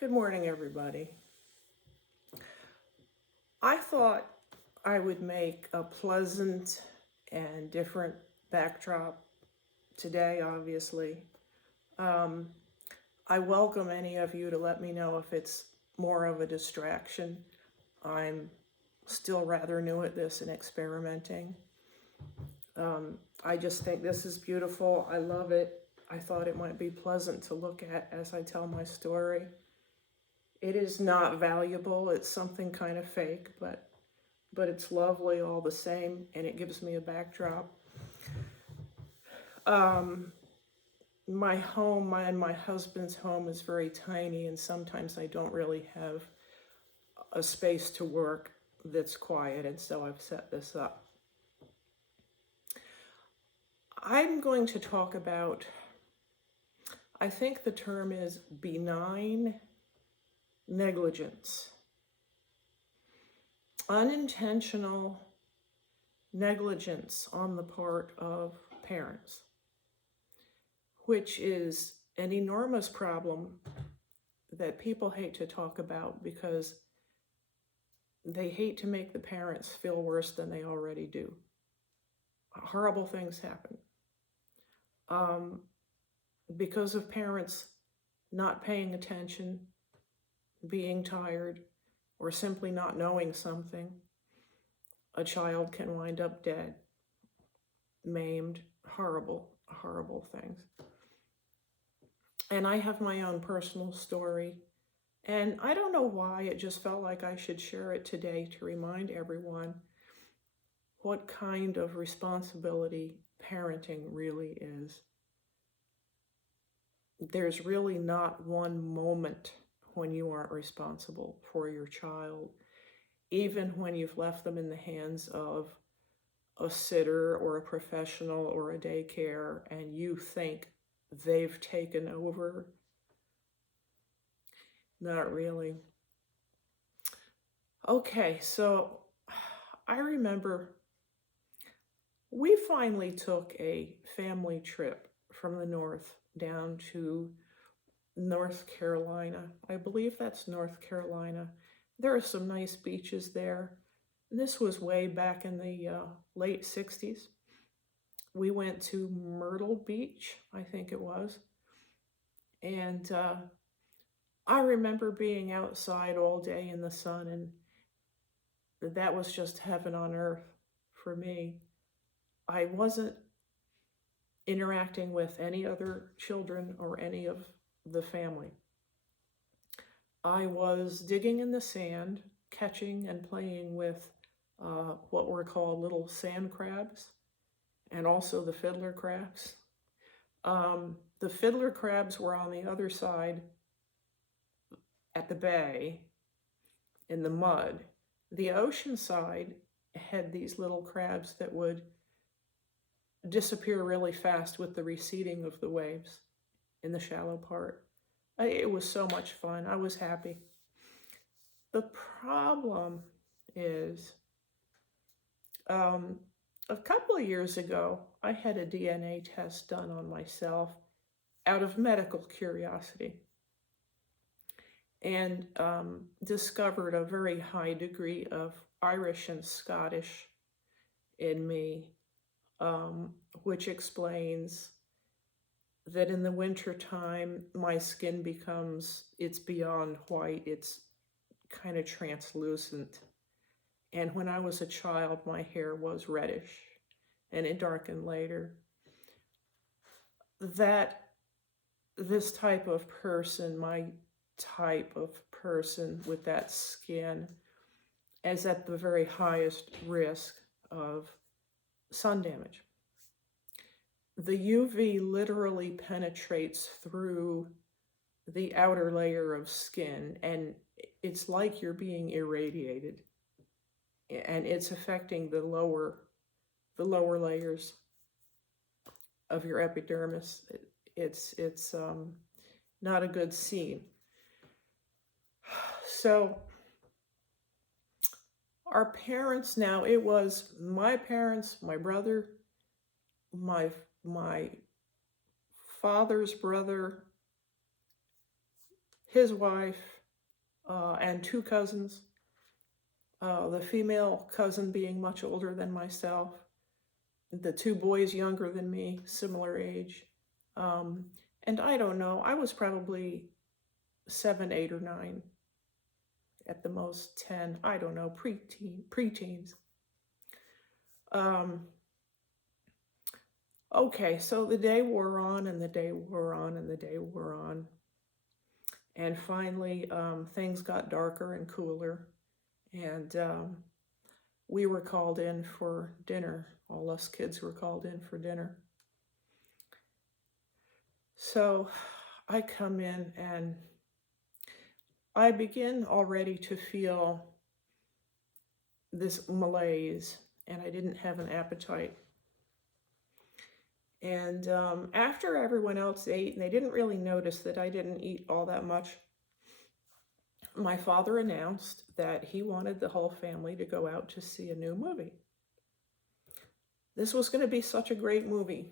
Good morning, everybody. I thought I would make a pleasant and different backdrop today, obviously. I welcome any of you to let me know if it's more of a distraction. I'm still rather new at this and experimenting. I just think this is beautiful. I love it. I thought it might be pleasant to look at as I tell my story. It is not valuable. It's something kind of fake, but it's lovely all the same, and it gives me a backdrop. My home, and my husband's home is very tiny, and sometimes I don't really have a space to work that's quiet, and so I've set this up. I'm going to talk about, I think the term is benign negligence. Unintentional negligence on the part of parents, which is an enormous problem that people hate to talk about because they hate to make the parents feel worse than they already do. Horrible things happen because of parents not paying attention, being tired, or simply not knowing something. A child can wind up dead, maimed, horrible, horrible things. And I have my own personal story, and I don't know why, it just felt like I should share it today to remind everyone what kind of responsibility parenting really is. There's really not one moment when you aren't responsible for your child, even when you've left them in the hands of a sitter or a professional or a daycare and you think they've taken over. Not really. Okay, so I remember we finally took a family trip from the north down to North Carolina. I believe that's North Carolina. There are some nice beaches there. This was way back in the late 60s. We went to Myrtle Beach, I think it was. And I remember being outside all day in the sun, and that was just heaven on earth for me. I wasn't interacting with any other children or any of the family. I was digging in the sand, catching and playing with what were called little sand crabs, and also the fiddler crabs. The fiddler crabs were on the other side at the bay in the mud. The ocean side had these little crabs that would disappear really fast with the receding of the waves in the shallow part. It was so much fun. I was happy. The problem is, a couple of years ago, I had a DNA test done on myself out of medical curiosity, and discovered a very high degree of Irish and Scottish in me, which explains that in the wintertime, my skin it's beyond white, it's kind of translucent. And when I was a child, my hair was reddish, and it darkened later. That this type of person, my type of person with that skin, is at the very highest risk of sun damage. The UV literally penetrates through the outer layer of skin, and it's like you're being irradiated, and it's affecting the lower layers of your epidermis. It's not a good scene. So our parents, now it was my parents, my brother, my father's brother, his wife, and two cousins. The female cousin being much older than myself, the two boys younger than me, similar age. And I don't know, I was probably 7, 8, or 9, at the most 10, I don't know, preteens. Okay, so the day wore on, and the day wore on, and the day wore on. And finally, things got darker and cooler, and we were called in for dinner. All us kids were called in for dinner. So I come in, and I begin already to feel this malaise, and I didn't have an appetite. And after everyone else ate, and they didn't really notice that I didn't eat all that much, my father announced that he wanted the whole family to go out to see a new movie. This was going to be such a great movie.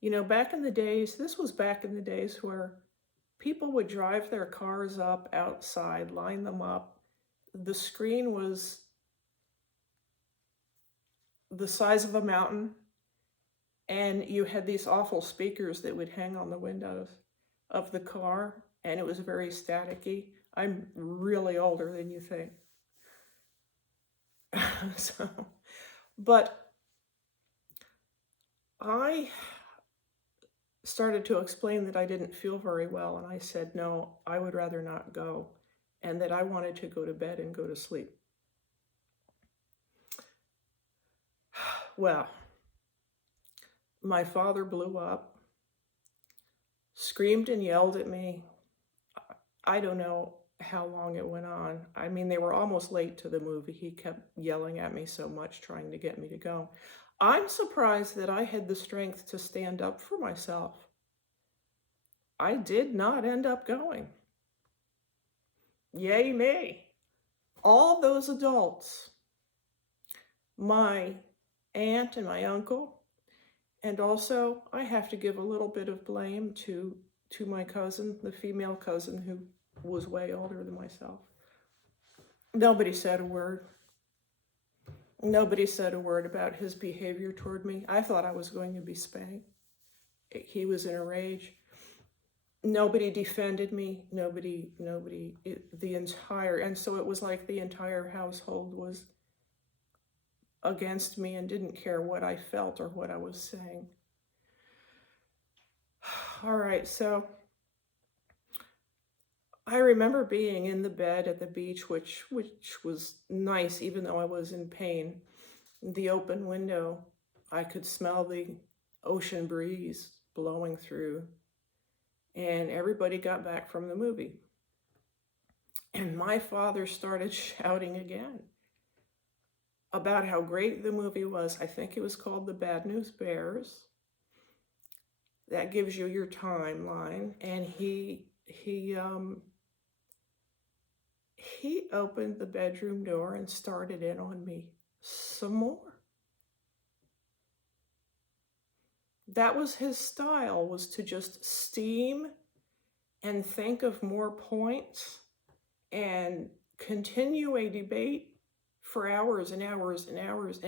You know, back in the days, this was back in the days where people would drive their cars up outside, line them up. The screen was the size of a mountain, and you had these awful speakers that would hang on the windows of the car, and it was very staticky. I'm really older than you think. But I started to explain that I didn't feel very well, and I said, no, I would rather not go, and that I wanted to go to bed and go to sleep. Well, my father blew up, screamed and yelled at me. I don't know how long it went on. I mean, they were almost late to the movie. He kept yelling at me so much, trying to get me to go. I'm surprised that I had the strength to stand up for myself. I did not end up going. Yay me. All those adults, my aunt and my uncle, and also I have to give a little bit of blame to my cousin, the female cousin who was way older than myself. Nobody said a word. Nobody said a word about his behavior toward me. I thought I was going to be spanked. He was in a rage. Nobody defended me. And so it was like the entire household was against me and didn't care what I felt or what I was saying. All right, so I remember being in the bed at the beach, which was nice, even though I was in pain. The open window, I could smell the ocean breeze blowing through, and everybody got back from the movie. And my father started shouting again about how great the movie was. I think it was called The Bad News Bears. That gives you your timeline. And he opened the bedroom door and started in on me some more. That was his style, was to just steam and think of more points and continue a debate for hours and hours and hours.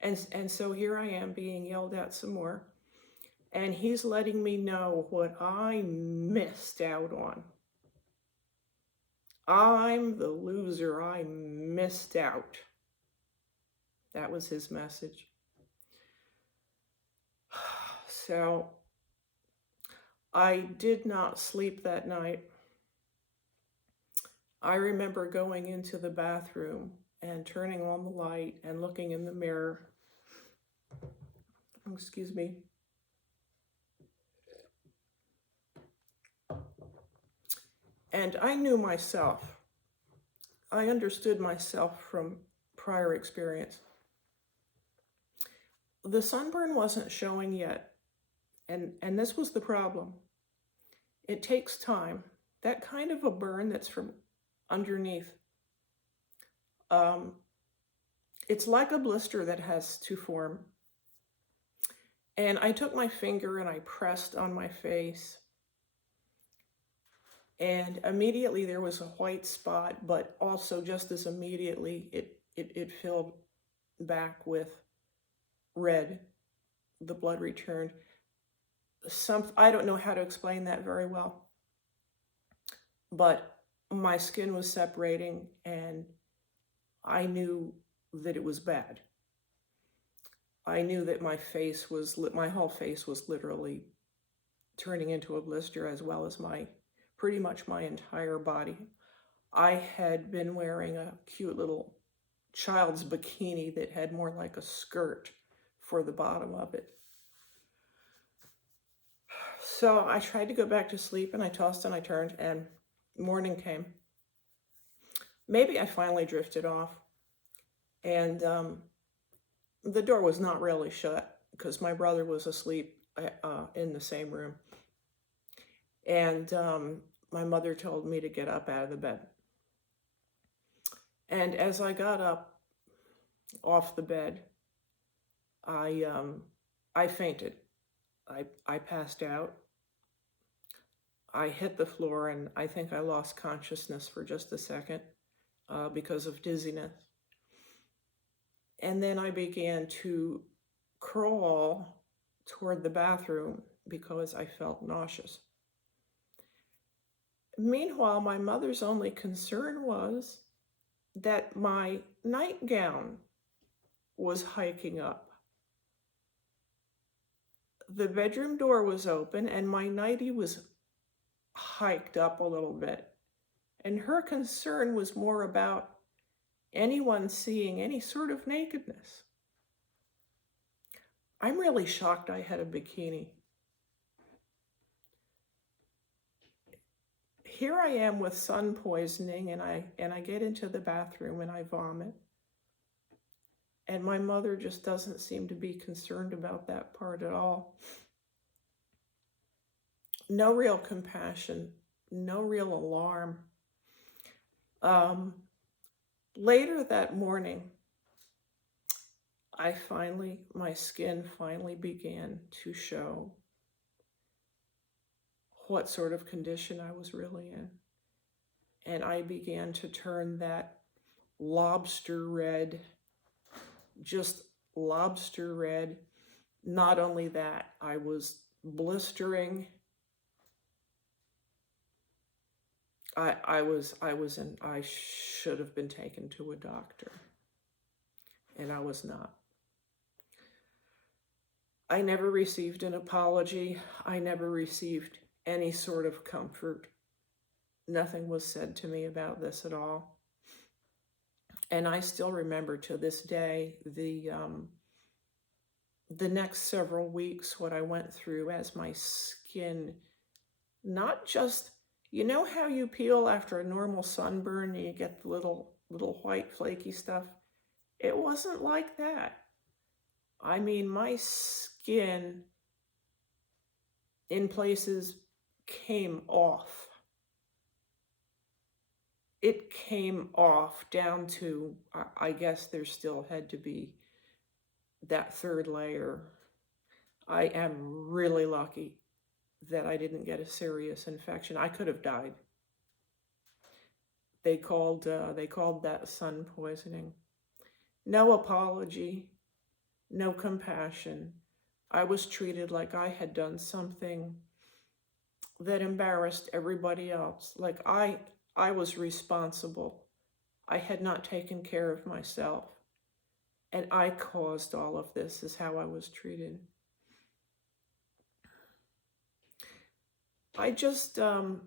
And so here I am being yelled at some more. And he's letting me know what I missed out on. I'm the loser. I missed out. That was his message. So I did not sleep that night. I remember going into the bathroom and turning on the light and looking in the mirror. Excuse me. And I knew myself. I understood myself from prior experience. The sunburn wasn't showing yet, and this was the problem. It takes time. That kind of a burn that's from underneath, it's like a blister that has to form. And I took my finger and I pressed on my face. And immediately there was a white spot, but also just as immediately it filled back with red. The blood returned. I don't know how to explain that very well, but my skin was separating and I knew that it was bad. I knew that my whole face was literally turning into a blister, as well as pretty much my entire body. I had been wearing a cute little child's bikini that had more like a skirt for the bottom of it. So I tried to go back to sleep, and I tossed and I turned, and morning came. Maybe I finally drifted off, and the door was not really shut because my brother was asleep in the same room. And my mother told me to get up out of the bed. And as I got up off the bed, I fainted. I passed out. I hit the floor, and I think I lost consciousness for just a second because of dizziness. And then I began to crawl toward the bathroom because I felt nauseous. Meanwhile, my mother's only concern was that my nightgown was hiking up. The bedroom door was open and my nightie was hiked up a little bit. And her concern was more about anyone seeing any sort of nakedness. I'm really shocked I had a bikini. Here I am with sun poisoning, and I get into the bathroom and I vomit. And my mother just doesn't seem to be concerned about that part at all. No real compassion, no real alarm. Later that morning, my skin finally began to show what sort of condition I was really in. And I began to turn that lobster red, just lobster red. Not only that, I was blistering. I should have been taken to a doctor, and I was not. I never received an apology. I never received any sort of comfort. Nothing was said to me about this at all. And I still remember to this day the next several weeks, what I went through as my skin, not just, you know how you peel after a normal sunburn and you get the little white flaky stuff? It wasn't like that. I mean, my skin in places came off. It came off down to, I guess there still had to be that third layer. I am really lucky that I didn't get a serious infection. I could have died. They called that sun poisoning. No apology, no compassion. I was treated like I had done something that embarrassed everybody else. Like I was responsible. I had not taken care of myself. And I caused all of this, is how I was treated. I just, I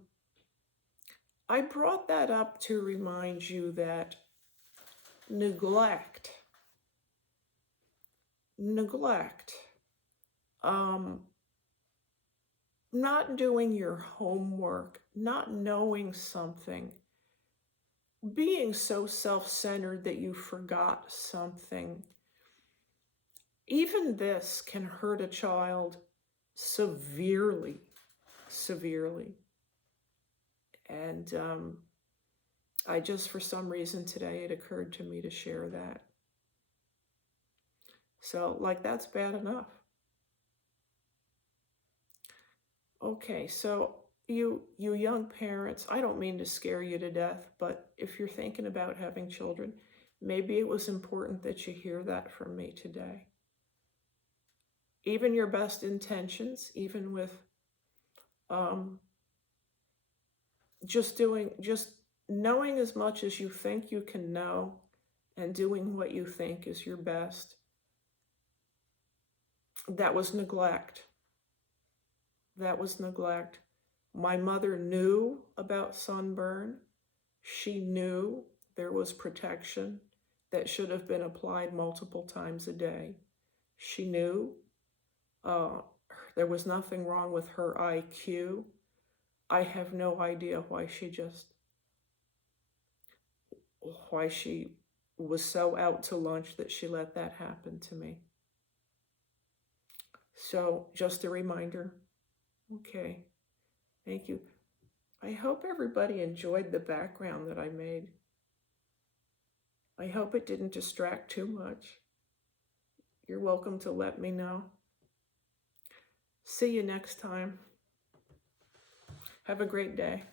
brought that up to remind you that neglect, not doing your homework, not knowing something, being so self-centered that you forgot something. Even this can hurt a child severely. And I just, for some reason today, it occurred to me to share that. So, like, that's bad enough. Okay, so you young parents, I don't mean to scare you to death, but if you're thinking about having children, maybe it was important that you hear that from me today. Even your best intentions, even with um, just knowing as much as you think you can know and doing what you think is your best, that was neglect. That was neglect. My mother knew about sunburn. She knew there was protection that should have been applied multiple times a day. She knew uh, there was nothing wrong with her IQ. I have no idea why she was so out to lunch that she let that happen to me. So just a reminder. Okay, thank you. I hope everybody enjoyed the background that I made. I hope it didn't distract too much. You're welcome to let me know. See you next time. Have a great day.